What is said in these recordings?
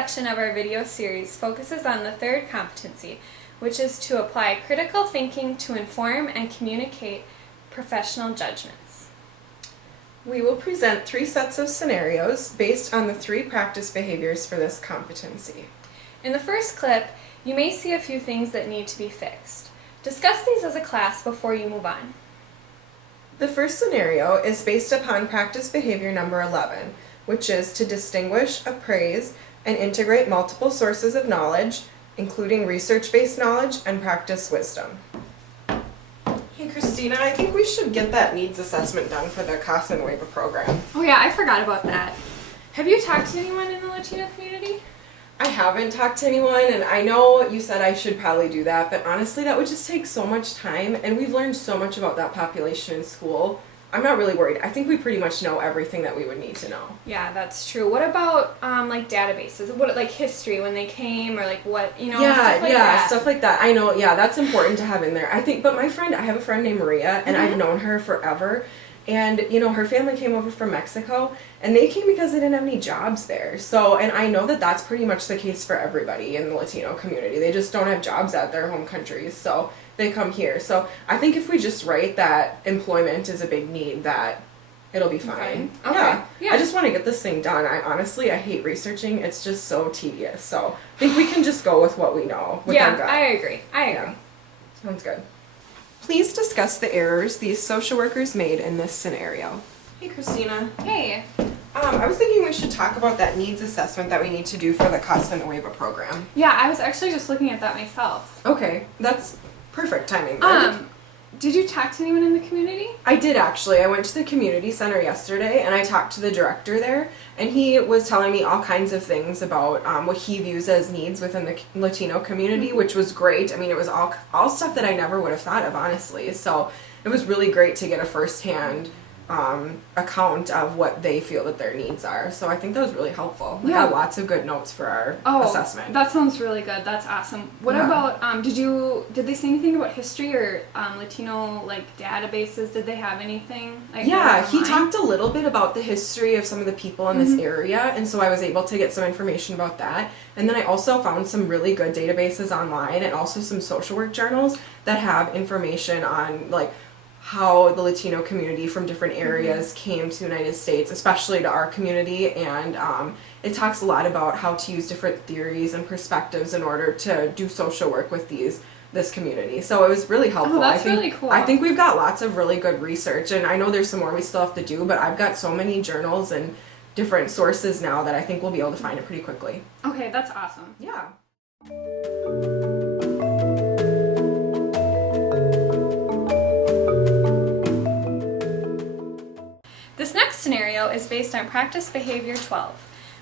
section of our video series focuses on the third competency, which is to apply critical thinking to inform and communicate professional judgments. We will present 3 sets of scenarios based on the 3 practice behaviors for this competency. In the first clip, you may see a few things that need to be fixed. Discuss these as a class before you move on. The first scenario is based upon practice behavior number 11, which is to distinguish, appraise, and integrate multiple sources of knowledge, including research-based knowledge and practice wisdom. Hey Christina, I think we should get that needs assessment done for the Casa Nueva program. Oh yeah, I forgot about that. Have you talked to anyone in the Latino community? I haven't talked to anyone, and I know you said I should probably do that, but honestly that would just take so much time, and we've learned so much about that population in school. I'm not really worried. I think we pretty much know everything that we would need to know. Yeah, that's true. What about like databases? What, like history when they came, or like what, stuff like that? Stuff like that. I know, that's important to have in there. I think, but I have a friend named Maria, and I've known her forever. And, her family came over from Mexico, and they came because they didn't have any jobs there. So, and I know that that's pretty much the case for everybody in the Latino community. They just don't have jobs at their home countries, so they come here. So I think if we just write that employment is a big need, that it'll be fine. Okay. Yeah. I just want to get this thing done. I hate researching. It's just so tedious. So I think we can just go with what we know. I agree. Yeah. Sounds good. Please discuss the errors these social workers made in this scenario. Hey Christina. Hey. I was thinking we should talk about that needs assessment that we need to do for the Casa Nueva program. Yeah, I was actually just looking at that myself. Okay, that's perfect timing then. Did you talk to anyone in the community? I did actually. I went to the community center yesterday and I talked to the director there, and he was telling me all kinds of things about what he views as needs within the Latino community, which was great. I mean, it was all stuff that I never would have thought of, honestly. So it was really great to get a firsthand account of what they feel that their needs are. So I think that was really helpful. We got lots of good notes for our assessment. That sounds really good. That's awesome. What about did they say anything about history or Latino databases? Did they have anything? He talked a little bit about the history of some of the people in this area, and so I was able to get some information about that. And then I also found some really good databases online and also some social work journals that have information on how the Latino community from different areas came to the United States, especially to our community, and it talks a lot about how to use different theories and perspectives in order to do social work with this community. So it was really helpful. Oh, that's really cool. I think we've got lots of really good research, and I know there's some more we still have to do, but I've got so many journals and different sources now that I think we'll be able to find it pretty quickly. Okay, that's awesome. Yeah. This next scenario is based on practice behavior 12,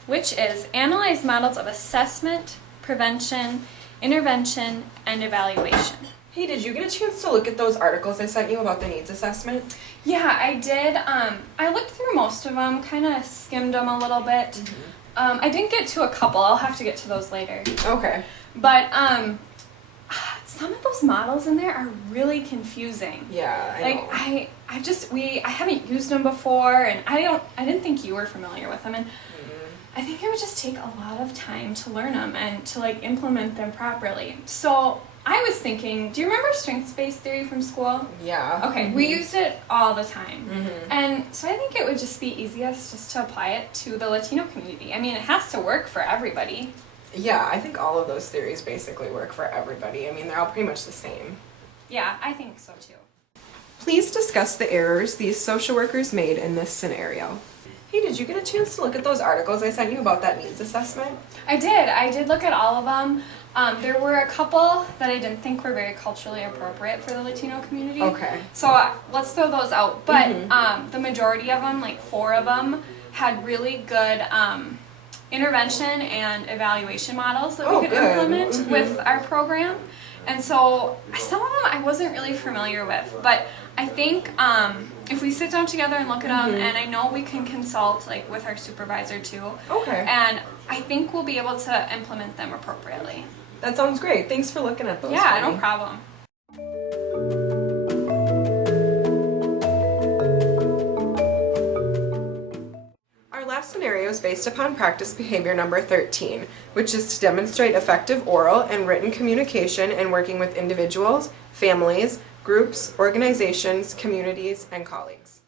which is analyze models of assessment, prevention, intervention, and evaluation. Hey, did you get a chance to look at those articles I sent you about the needs assessment? Yeah, I did. I looked through most of them, kind of skimmed them a little bit. I didn't get to a couple. I'll have to get to those later. Okay. But some of those models in there are really confusing. Yeah, I know. I haven't used them before, and I didn't think you were familiar with them, and I think it would just take a lot of time to learn them and to implement them properly. So I was thinking, do you remember strengths-based theory from school? Yeah. Okay, we used it all the time. And so I think it would just be easiest just to apply it to the Latino community. I mean, it has to work for everybody. Yeah, I think all of those theories basically work for everybody. I mean, they're all pretty much the same. Yeah, I think so too. Please discuss the errors these social workers made in this scenario. Hey, did you get a chance to look at those articles I sent you about that needs assessment? I did look at all of them. There were a couple that I didn't think were very culturally appropriate for the Latino community. Okay. So let's throw those out. But the majority of them, 4 of them, had really good intervention and evaluation models that we could implement with our program. And so some of them I wasn't really familiar with, but I think if we sit down together and look at them, and I know we can consult with our supervisor too. Okay. And I think we'll be able to implement them appropriately. That sounds great. Thanks for looking at those. Yeah, no problem. last scenario is based upon practice behavior number 13, which is to demonstrate effective oral and written communication in working with individuals, families, groups, organizations, communities, and colleagues.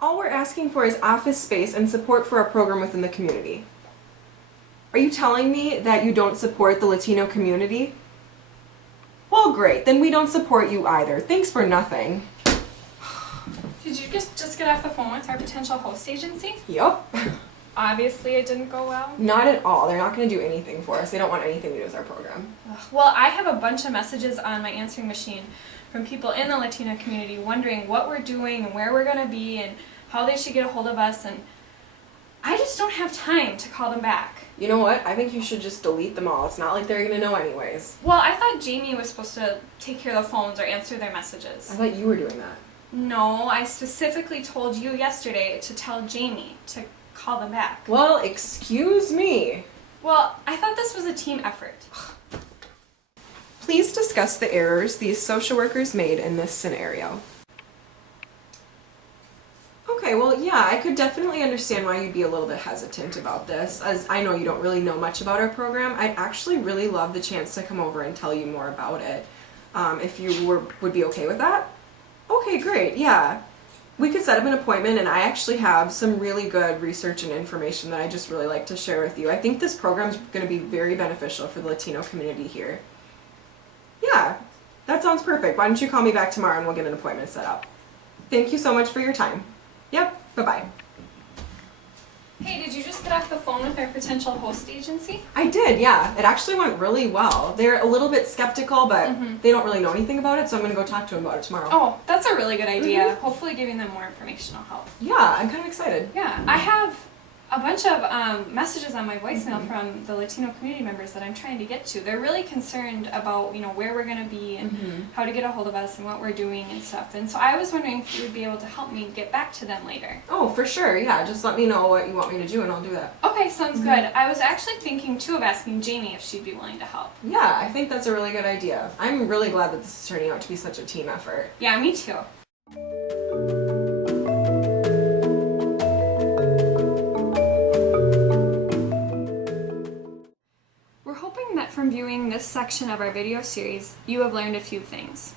All we're asking for is office space and support for a program within the community. Are you telling me that you don't support the Latino community? Well, great, then we don't support you either. Thanks for nothing. Did you just get off the phone with our potential host agency? Yup. Obviously it didn't go well. Not at all. They're not going to do anything for us. They don't want anything to do with our program. Well, I have a bunch of messages on my answering machine from people in the Latino community wondering what we're doing and where we're going to be and how they should get a hold of us, and I just don't have time to call them back. You know what? I think you should just delete them all. It's not like they're going to know anyways. Well, I thought Jamie was supposed to take care of the phones or answer their messages. I thought you were doing that. No, I specifically told you yesterday to tell Jamie to call them back. Well, excuse me. Well, I thought this was a team effort. Please discuss the errors these social workers made in this scenario. Okay, well, yeah, I could definitely understand why you'd be a little bit hesitant about this, as I know you don't really know much about our program. I'd actually really love the chance to come over and tell you more about it, if you would be okay with that. Okay, great, yeah. We could set up an appointment, and I actually have some really good research and information that I just really like to share with you. I think this program's going to be very beneficial for the Latino community here. Yeah, that sounds perfect. Why don't you call me back tomorrow and we'll get an appointment set up. Thank you so much for your time. Yep, bye-bye. Hey, did you just get off the phone with our potential host agency? I did, yeah. It actually went really well. They're a little bit skeptical, but they don't really know anything about it, so I'm going to go talk to them about it tomorrow. Oh, that's a really good idea. Hopefully giving them more information will help. Yeah, I'm kind of excited. Yeah, I have a bunch of messages on my voicemail from the Latino community members that I'm trying to get to. They're really concerned about, where we're going to be and how to get a hold of us and what we're doing and stuff. And so I was wondering if you would be able to help me get back to them later. Oh, for sure, yeah. Just let me know what you want me to do and I'll do that. Okay, sounds good. I was actually thinking, too, of asking Jamie if she'd be willing to help. Yeah, I think that's a really good idea. I'm really glad that this is turning out to be such a team effort. Yeah, me too. From viewing this section of our video series, you have learned a few things.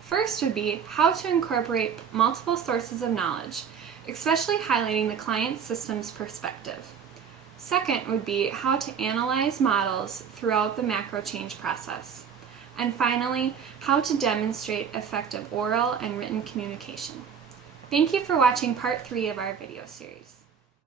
First would be how to incorporate multiple sources of knowledge, especially highlighting the client's systems perspective. Second would be how to analyze models throughout the macro change process. And finally, how to demonstrate effective oral and written communication. Thank you for watching part 3 of our video series.